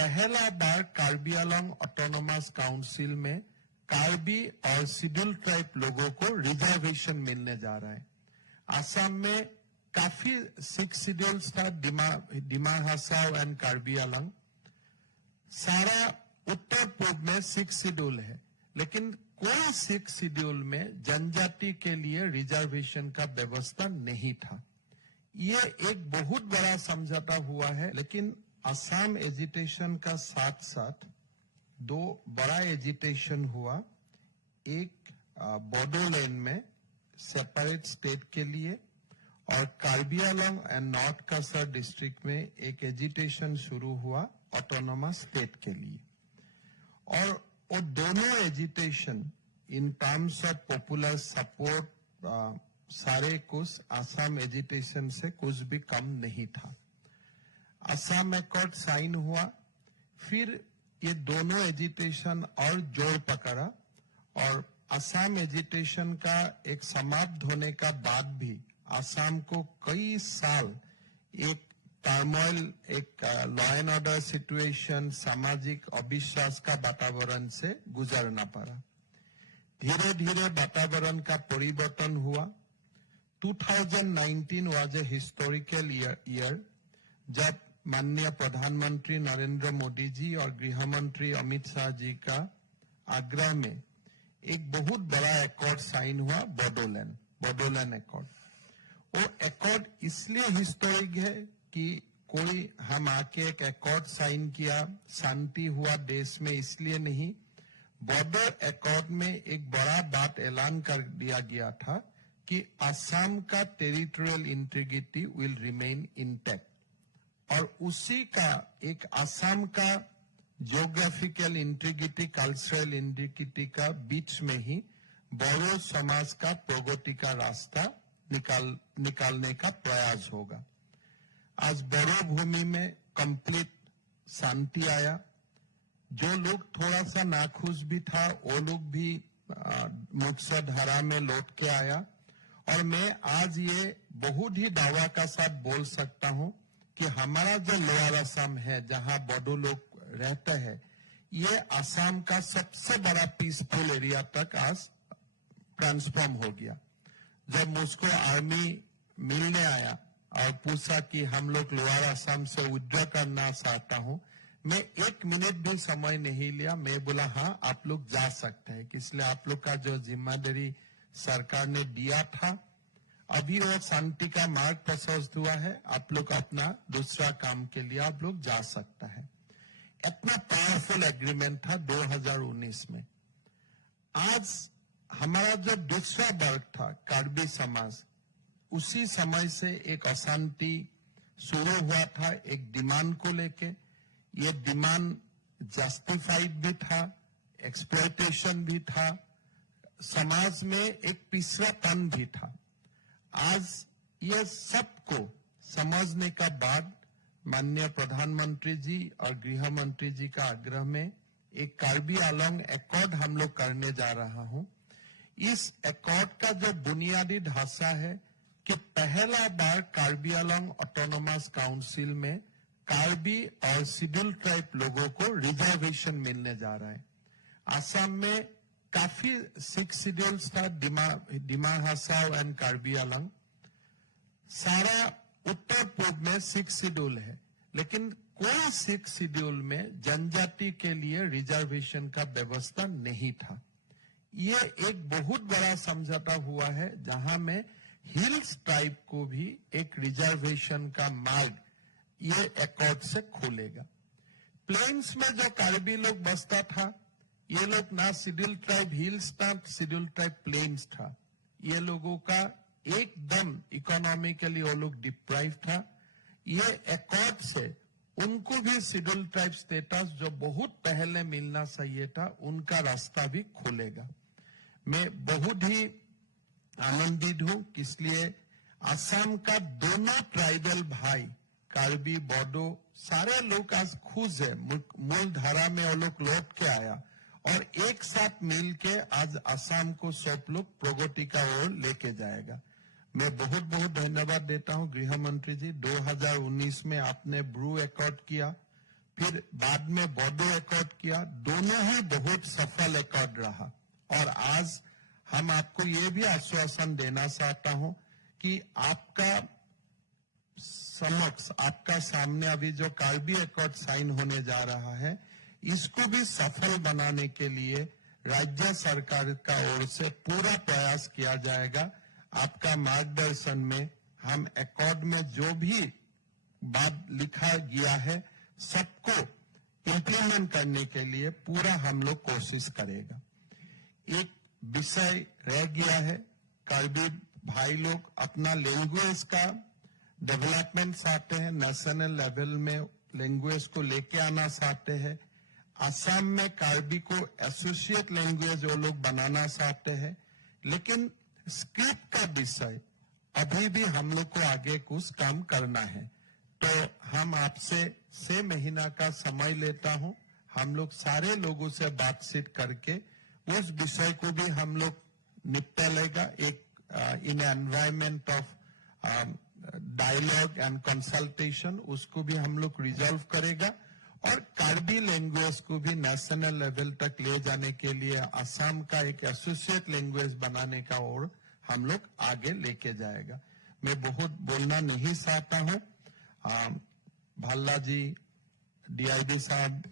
पहला बार Karbi Anglong autonomous council में कार्बी और शेड्यूल ट्राइब लोगों को रिजर्वेशन मिलने जा रहा है। असम में काफी 6 शेड्यूल्स था, डिमा हासाओ एंड कार्बी आंगलोंग। सारा उत्तर पूर्व में 6 शेड्यूल है, लेकिन कोई 6 शेड्यूल में जनजाति के लिए रिजर्वेशन का व्यवस्था नहीं था। ये एक बहुत बड़ा समझौता हुआ है, लेकिन असम एजिटेशन का साथ साथ 2 बड़ा एजिटेशन हुआ। एक बोडोलैंड में सेपरेट स्टेट के लिए, और Karbi Anglong and north Cachar district में एक एजिटेशन शुरू हुआ ऑटोनोमस स्टेट के लिए। और वो दोनों agitation in terms of popular support सारे कुछ असम एजिटेशन से कुछ भी कम नहीं था। असम एकॉर्ड साइन हुआ, फिर ये दोनों एजिटेशन और जोर पकड़ा, और असम एजिटेशन का एक समाप्त होने का बाद भी असम को कई साल एक टर्मोइल, एक लॉ एंड ऑर्डर सिचुएशन, सामाजिक अविश्वास का वातावरण से गुजरना पड़ा। धीरे धीरे वातावरण का परिवर्तन हुआ। 2019 वाज ए हिस्टोरिकल ईयर जब माननीय प्रधानमंत्री नरेंद्र मोदी जी और गृह मंत्री अमित शाह जी का आग्रह में एक बहुत बड़ा एकॉर्ड साइन हुआ, बोडोलैंड एकॉर्ड। वो एकॉर्ड इसलिए हिस्टोरिक है कि कोई हम आके एक एकॉर्ड साइन किया, शांति हुआ देश में, इसलिए नहीं। बॉर्डर एकॉर्ड में एक बड़ा बात ऐलान कर दिया गया था कि असम का territorial integrity will remain intact, और उसी का एक असम का जियोग्राफिकल इंटीग्रिटी, कल्चरल इंटीग्रिटी का बीच में ही बोडो समाज का प्रगति का रास्ता निकालने का प्रयास होगा। आज बोडो भूमि में कंप्लीट शांति आया। जो लोग थोड़ा सा नाखुश भी था, वो लोग भी मुख्य धारा में लौट के आया। और मैं आज ये बहुत ही दावा का साथ बोल सकता हूं कि हमारा जो लोअर असम है, जहां बोडो लोग रहते हैं, ये असम का सबसे बड़ा पीसफुल एरिया तक आज ट्रांसफॉर्म हो गया। जब मुझको आर्मी मिलने आया और पूछा कि हम लोग लोअर असम से विड्रॉ करना चाहता हूं, मैं 1 मिनट भी समय नहीं लिया। मैं बोला हाँ, आप लोग जा सकते हैं, इसलिए आप लोग का जो जिम्मेदारी सरकार ने दिया था, अभी वो शांति का मार्ग प्रशस्त हुआ है। आप लोग अपना दूसरा काम के लिए आप लोग जा सकता है। इतना पावरफुल एग्रीमेंट था 2019 में। आज हमारा जो दूसरा वर्ग था, कार्बी समाज, उसी समय से एक अशांति शुरू हुआ था एक डिमांड को लेके। ये डिमांड जस्टिफाइड भी था, एक्सप्लॉयटेशन भी था, समाज में एक पिछड़ापन भी था। आज ये सबको समझने का बाद माननीय प्रधानमंत्री जी और गृह मंत्री जी का आग्रह में एक कार्बी आंगलोंग एकॉर्ड हम लोग करने जा रहा हूं। इस एकॉर्ड का जो बुनियादी ढांचा है कि पहला बार कार्बी आंगलोंग ऑटोनोमस काउंसिल में कार्बी और शेड्यूल ट्राइब लोगों को रिजर्वेशन मिलने जा रहा है। असम में काफी 6 शेड्यूल्स था, डिमा हासाओ एंड कार्बी आंगलोंग। सारा उत्तर पूर्व में 6 शेड्यूल है, लेकिन कोई 6 शेड्यूल में जनजाति के लिए रिजर्वेशन का व्यवस्था नहीं था। ये एक बहुत बड़ा समझौता हुआ है, जहां में हिल्स ट्राइब को भी एक रिजर्वेशन का मार्ग ये एकॉर्ड से खोलेगा। प्लेन्स में जो कार्बी लोग बसता था, ये लोग ना शेड्यूल ट्राइब हिल्स था, शेड्यूल ट्राइब प्लेन्स था। ये लोगों का एकदम इकोनॉमिकली वो लोग डिप्राइव था। ये एकॉर्ड से उनको भी शेड्यूल ट्राइब स्टेटस जो बहुत पहले मिलना चाहिए था, उनका रास्ता भी खुलेगा। मैं बहुत ही आनंदित हूं, इसलिए असम का दोनों ट्राइबल भाई, कार्बी, बोडो, सारे लोग आज खुश है। मूल धारा में वो लोग लौट के आया और एक साथ मिलके आज असम को सब लोग प्रगति का ओर लेके जाएगा। मैं बहुत बहुत धन्यवाद देता हूं गृह मंत्री जी। 2019 में आपने ब्रू एकॉर्ड किया, फिर बाद में बोडो एकॉर्ड किया, दोनों ही बहुत सफल एकॉर्ड रहा। और आज हम आपको ये भी आश्वासन देना चाहता हूं कि आपका समक्ष, आपका सामने अभी जो कार्बी एकॉर्ड साइन होने जा रहा है, इसको भी सफल बनाने के लिए राज्य सरकार का ओर से पूरा प्रयास किया जाएगा। आपका मार्गदर्शन में हम एकॉर्ड में जो भी बात लिखा गया है सबको इम्प्लीमेंट करने के लिए पूरा हम लोग कोशिश करेगा। एक विषय रह गया है, कार्बी भाई लोग अपना लैंग्वेज का डेवलपमेंट चाहते हैं, नेशनल लेवल में लैंग्वेज को लेके आना चाहते हैं। असम में कार्बी को एसोसिएट लैंग्वेज वो लोग बनाना चाहते हैं, लेकिन स्क्रिप्ट का विषय अभी भी हम लोग को आगे कुछ काम करना है। तो हम आपसे 6 महीना का समय लेता हूं, हम लोग सारे लोगों से बातचीत करके उस विषय को भी हम लोग निपटा लेगा। एक in environment of dialogue and consultation, उसको भी हम लोग रिजॉल्व करेगा। और कार्बी लैंग्वेज को भी नेशनल लेवल तक ले जाने के लिए असम का एक एसोसिएट लैंग्वेज बनाने का और हम लोग आगे लेके जाएगा। मैं बहुत बोलना नहीं चाहता हूं। भल्ला जी, डीआईडी साहब,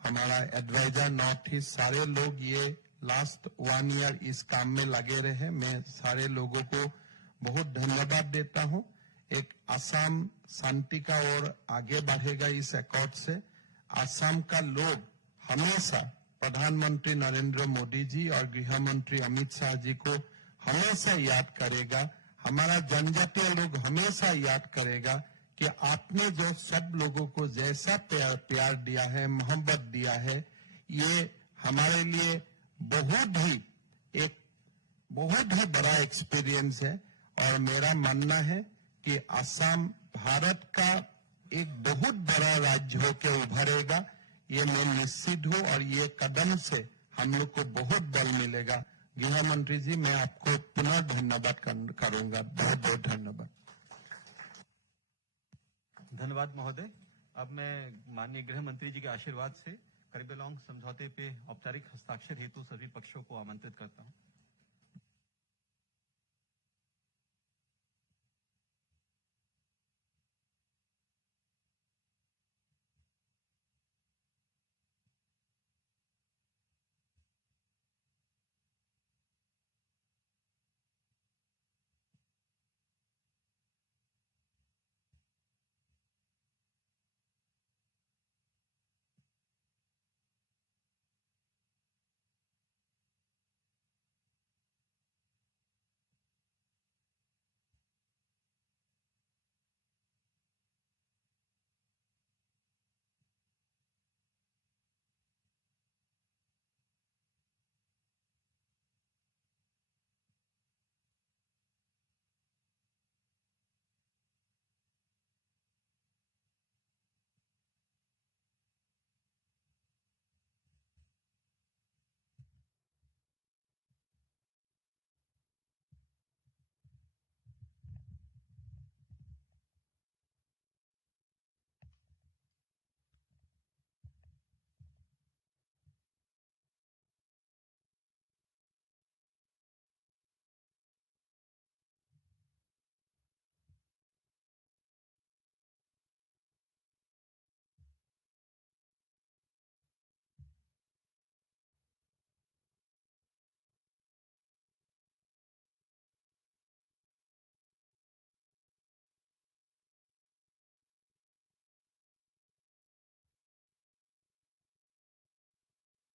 हमारा एडवाइजर नॉर्थ ईस्ट, सारे लोग ये लास्ट 1 ईयर इस काम में लगे रहे। मैं सारे लोगों को बहुत धन्यवाद देता हूं। एक असम शांति का ओर आगे बढ़ेगा इस एकॉर्ड से। असम का लोग हमेशा प्रधानमंत्री नरेंद्र मोदी जी और गृह मंत्री अमित शाह जी को हमेशा याद करेगा। हमारा जनजातीय लोग हमेशा याद करेगा कि आपने जो सब लोगों को जैसा प्यार दिया है, मोहब्बत दिया है, ये हमारे लिए बहुत ही बड़ा एक्सपीरियंस है। और मेरा मानना है कि असम भारत का एक बहुत बड़ा राज्य होकर उभरेगा, ये मैं निश्चित हूं। और ये कदम से हम लोग को बहुत बल मिलेगा। गृह मंत्री जी, मैं आपको पुनः धन्यवाद करूंगा। बहुत बहुत धन्यवाद। धन्यवाद महोदय। अब मैं माननीय गृह मंत्री जी के आशीर्वाद से कार्बी एंगोंग समझौते पे औपचारिक हस्ताक्षर हेतु सभी पक्षों को आमंत्रित करता हूं।